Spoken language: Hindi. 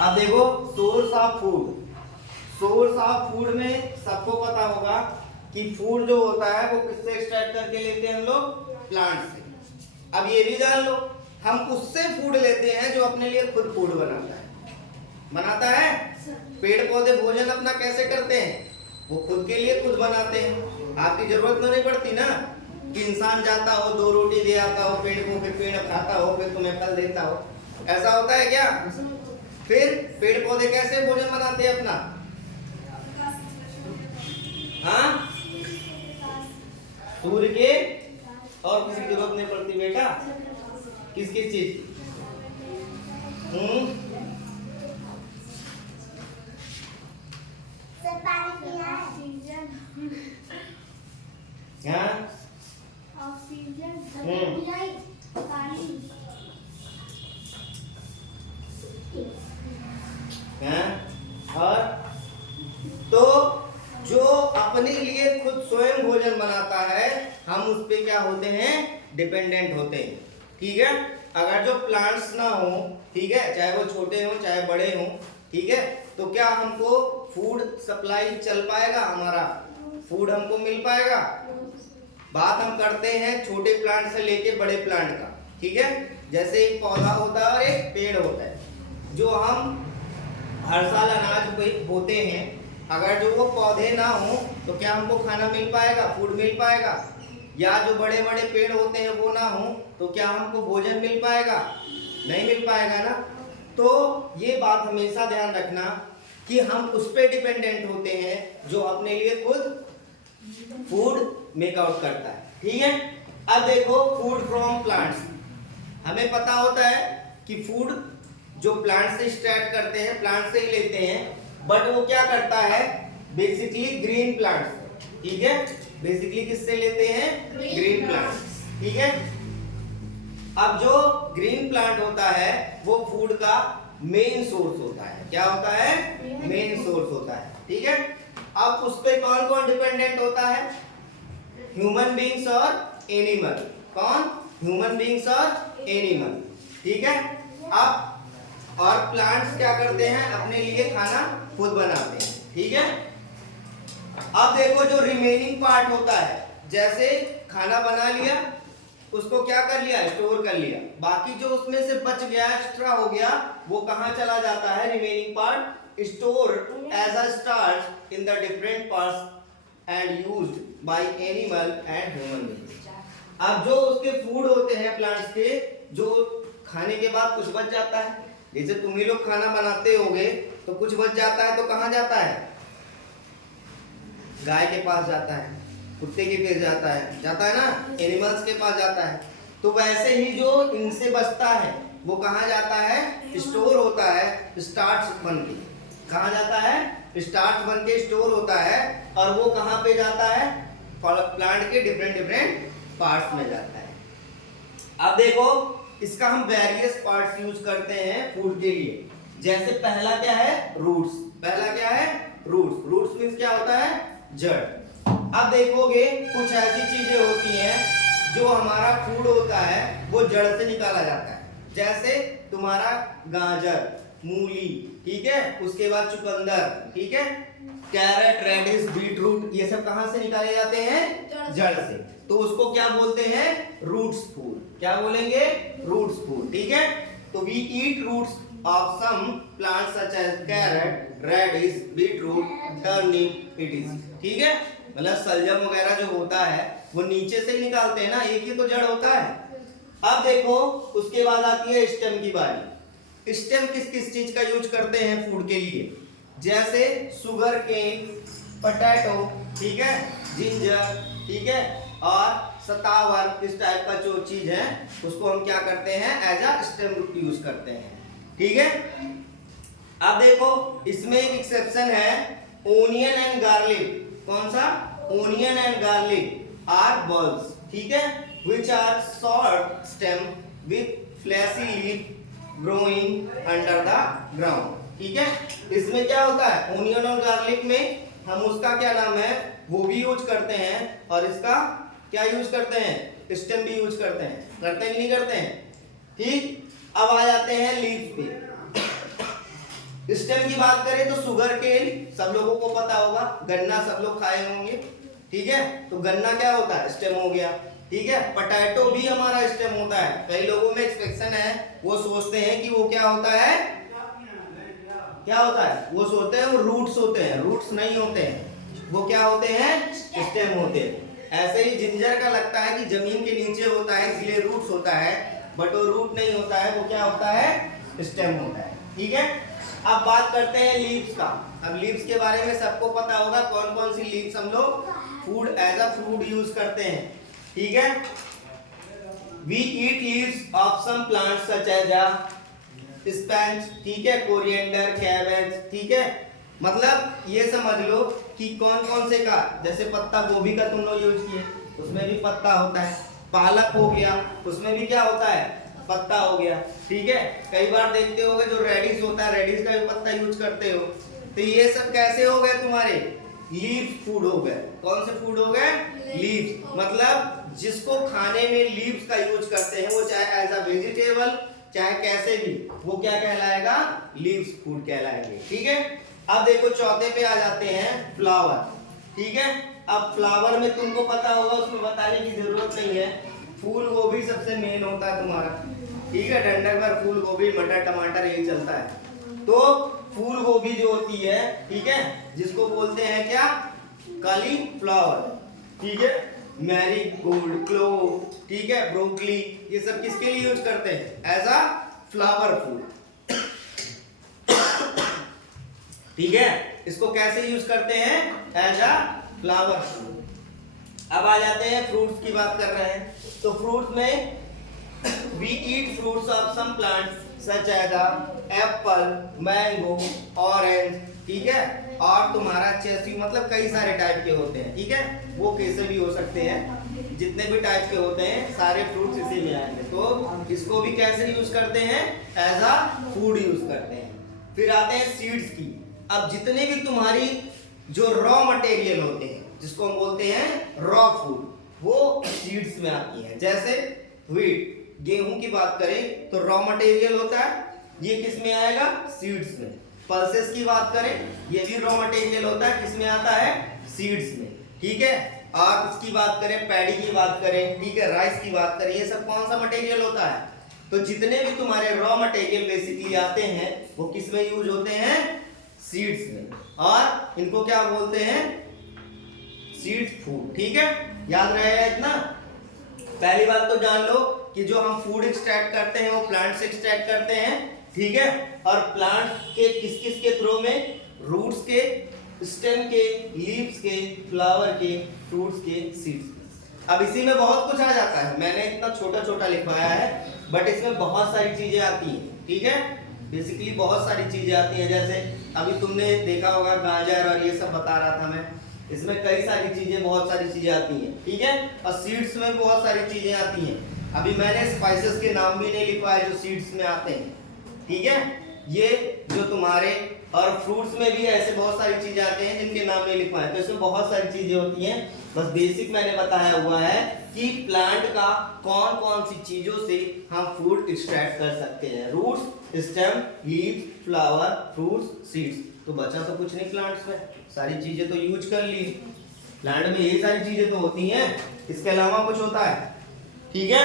अब देखो source of food, source of food में सबको पता होगा कि फूड जो होता है वो किससे एक्सट्रैक्ट करके लेते हैं हम लोग, प्लांट से। अब ये भी जान लो हम उससे फूड लेते हैं जो अपने लिए खुद फूड बनाता है। पेड़ पौधे भोजन अपना कैसे करते हैं, वो खुद के लिए खुद बनाते हैं। आपकी जरूरत तो नहीं पड़ती ना कि इंसान जाता हो 2 रोटी दे आता हो पेड़ को, फिर पेड़ खाता हो, फिर तुम्हें फल देता हो। ऐसा होता है क्या? फिर पेड़ पौधे कैसे भोजन बनाते हैं अपना? हाँ, सूर्य के, और किसी की जरूरत नहीं पड़ती बेटा। किस किस चीज की? और तो जो अपने लिए खुद स्वयं भोजन बनाता है हम उस पे क्या होते हैं, डिपेंडेंट होते हैं। ठीक है, अगर जो प्लांट्स ना हो, ठीक है, चाहे वो छोटे हो चाहे बड़े हो, ठीक है, तो क्या हमको फूड सप्लाई चल पाएगा, हमारा फूड हमको मिल पाएगा? बात हम करते हैं छोटे प्लांट से लेके बड़े प्लांट का। ठीक है, जैसे एक पौधा होता है और एक पेड़ होता है, जो हम हर साल अनाज बोते हैं। अगर जो वो पौधे ना हो तो क्या हमको खाना मिल पाएगा, फूड मिल पाएगा? या जो बड़े बड़े पेड़ होते हैं वो ना हो तो क्या हमको भोजन मिल पाएगा? नहीं मिल पाएगा ना। तो ये बात हमेशा ध्यान रखना कि हम उस पर डिपेंडेंट होते हैं जो अपने लिए खुद फूड मेक आउट करता है। ठीक है, अब देखो फूड फ्रॉम प्लांट्स, हमें पता होता है कि फूड जो प्लांट से स्टार्ट करते हैं, प्लांट से ही लेते हैं, बट वो क्या करता है बेसिकली ग्रीन प्लांट्स। ठीक है, बेसिकली किससे लेते हैं, ग्रीन प्लांट्स। ठीक है, अब जो ग्रीन प्लांट होता है वो फूड का मेन सोर्स होता है। क्या होता है? मेन सोर्स होता है। ठीक है, अब उस पे कौन कौन डिपेंडेंट होता है? ह्यूमन बींग्स और एनिमल। कौन? ह्यूमन बींग्स और एनिमल। ठीक है, अब और प्लांट्स क्या करते हैं, अपने लिए खाना खुद बनाते हैं। ठीक है, अब देखो जो रिमेनिंग पार्ट होता है, जैसे खाना बना लिया, उसको क्या कर लिया, स्टोर कर लिया, बाकी जो उसमें से बच गया, एक्स्ट्रा हो गया, वो कहाँ चला जाता है? Remaining part store as a starch in the different parts and used by animal and human being. अब जो उसके फूड होते हैं प्लांट्स के, जो खाने के बाद कुछ बच जाता है, जैसे तुम ही लोग खाना बनाते होगे तो कुछ बच जाता है तो कहाँ जाता है? गाय के पास जाता है, कुत्ते के पास जाता है ना, एनिमल्स के पास जाता है। तो वैसे ही जो इनसे बचता है वो कहाँ जाता है? स्टोर होता है, स्टार्च बन के। कहाँ जाता है? स्टार्च बन के स्टोर होता है, और वो कहाँ पे जाता है? प्लांट के डिफरेंट पार्ट्स में जाता है। अब देखो इसका हम वेरियस पार्ट्स यूज करते हैं फूड के लिए। जैसे पहला क्या है? रूट्स। पहला क्या है? रूट्स। रूट्स मींस क्या होता है? जड़। अब देखोगे कुछ ऐसी चीजें होती हैं जो हमारा फूड होता है वो जड़ से निकाला जाता है। जैसे तुम्हारा गाजर, मूली, ठीक है, उसके बाद चुकंदर, ठीक है, कैरेट, रेडिश, बीटरूट, ये सब कहां से निकाले जाते हैं? जड़ से। तो उसको क्या बोलते हैं? Roots food. क्या बोलेंगे? Roots food. ठीक है, तो we eat roots of some plants such as carrot, radish, beetroot, turnip, it is. ठीक है, मतलब सलजम वगैरह जो होता है वो नीचे से ही निकालते हैं ना, एक ही तो जड़ होता है। अब देखो उसके बाद आती है स्टेम की बारी। स्टेम किस किस चीज का यूज करते हैं फूड के लिए? जैसे शुगर केन, पोटैटो, ठीक है, जिंजर, ठीक है, और सतावर, इस टाइप का जो चीज है उसको हम क्या करते हैं? As a stem root use करते हैं। ठीक है, अब देखो इसमें एक एक्सेप्शन है, ओनियन एंड गार्लिक। कौन सा? Onion and garlic are bulbs, ठीक है, which are short stem with fleshy leaf growing under the ground। ठीक है, इसमें क्या होता है? ओनियन और गार्लिक में हम उसका क्या नाम है वो भी यूज करते हैं, और इसका क्या यूज करते हैं? स्टेम भी यूज करते हैं। करते हैं कि नहीं करते हैं? ठीक, अब आ जाते हैं लीफ पे। स्टेम की बात करें तो शुगर केन सब लोगों को पता होगा, गन्ना सब लोग खाए होंगे, ठीक है। तो गन्ना क्या होता है, स्टेम हो गया, ठीक है। पोटैटो भी हमारा स्टेम होता है। कई लोगों में एक्सपेक्टेशन है, वो सोचते हैं कि वो क्या होता है, क्या होता है, वो सोचते हैं वो रूट्स होते हैं, रूट्स नहीं होते हैं, वो क्या होते हैं, स्टेम होते हैं। ऐसे ही जिंजर का लगता है कि जमीन के नीचे होता है इसलिए रूट्स होता है, बट वो रूट नहीं होता है, वो क्या होता है, स्टेम होता है, ठीक है। अब बात करते हैं लीव्स का। अब लीव्स के बारे में सबको पता होगा कौन कौन सी लीव्स हम लोग food as a food use करते हैं, ठीक है। We eat leaves of some plants such as spinach, ठीक है, कोरिएंडर, कैबेज, ठीक है। मतलब ये समझ लो कि कौन कौन से का, जैसे पत्ता गोभी का तुम लोग यूज किए, उसमें भी पत्ता होता है। पालक हो गया, उसमें भी क्या होता है, पत्ता हो गया, ठीक है। कई बार देखते होगे जो रेडिश होता है, रेडिश का भी पत्ता यूज करते हो। तो ये सब कैसे हो गए तुम्हारे, लीव्स फूड हो गए। कौन से फूड हो गए, लीव्स। मतलब जिसको खाने में लीव्स का यूज करते हैं, वो चाहे एज अ वेजिटेबल चाहे कैसे भी, वो क्या कहलाएगा, लीव्स फूड कहलाएंगे, ठीक है। अब देखो चौथे पे आ जाते हैं, फ्लावर, ठीक है। अब फ्लावर में तुमको पता होगा, उसमें बताने की जरूरत नहीं है, फूल गोभी सबसे मेन होता है तुम्हारा, ठीक है। डंडक पर फूल गोभी, मटर, टमाटर यही चलता है। तो फूल गोभी जो होती है, ठीक है, जिसको बोलते हैं क्या, कॉलीफ्लावर, ठीक है, मैरीगोल्ड, क्लोव, ठीक है, ब्रोकली, ये सब किसके लिए यूज करते हैं, एज अ फ्लावर फूड, ठीक है। इसको कैसे यूज करते हैं, एज अ फ्लावर फूड। अब आ जाते हैं फ्रूट्स की बात कर रहे हैं। तो फ्रूट्स में we eat fruits of some plants such as apple, mango, orange, ठीक है। और तुम्हारा चेसी, मतलब कई सारे टाइप के होते हैं, ठीक है, वो कैसे भी हो सकते हैं, जितने भी टाइप के होते हैं सारे फ्रूट्स इसी में आएंगे। तो इसको भी कैसे यूज करते हैं, एज अ फूड यूज करते हैं। फिर आते हैं सीड्स की। अब जितने भी तुम्हारी जो रॉ मटेरियल होते हैं, जिसको हम बोलते हैं रॉ फूड, वो सीड्स में आती है। जैसे व्हीट, गेहूं की बात करें तो रॉ मटेरियल होता है, ये किस में आएगा, सीड्स में। पल्सेस की बात करें, ये भी रॉ मटेरियल होता है, किसमें आता है, सीड्स में, ठीक है। और उसकी बात करें, पैडी की बात करें, ठीक है, राइस की बात करें, ये सब कौन सा मटेरियल होता है। तो जितने भी तुम्हारे रॉ मटेरियल बेसिकली आते हैं, वो किस में यूज होते हैं, सीड्स में। और इनको क्या बोलते हैं, सीड्स फूड, ठीक है। याद रहेगा इतना। पहली बात तो जान लो कि जो हम फूड एक्सट्रैक्ट करते हैं वो प्लांट से एक्सट्रैक्ट करते हैं, ठीक है। और प्लांट के किस किस के थ्रू में, रूट्स के, स्टेम के, लीव्स के, फ्लावर के, फ्रूट्स के, सीड्स के। अब इसी में बहुत कुछ आ जाता है, मैंने इतना छोटा छोटा लिखवाया है, बट इसमें बहुत सारी चीजें आती हैं, ठीक है। बेसिकली बहुत सारी चीजें आती हैं, जैसे अभी तुमने देखा होगा गाजर और ये सब बता रहा था मैं, इसमें कई सारी चीजें, बहुत सारी चीजें आती हैं, ठीक है। और सीड्स में बहुत सारी चीजें आती हैं। अभी मैंने स्पाइसेस के नाम भी नहीं लिखवाए जो सीड्स में आते हैं, ठीक है। ये जो तुम्हारे, और फ्रूट्स में भी ऐसे बहुत सारी चीजें आते हैं जिनके नाम नहीं लिखवाए, तो इसमें बहुत सारी चीजें होती हैं। बस बेसिक मैंने बताया हुआ है कि प्लांट का कौन कौन सी चीजों से हम फूड एक्सट्रैक्ट कर सकते हैं, roots, stem, leaves, flower, fruits, seeds. तो बचा तो कुछ नहीं प्लांट्स में, सारी चीजें तो यूज कर ली। प्लांट में यही सारी चीजें तो होती हैं, इसके अलावा कुछ होता है, ठीक है।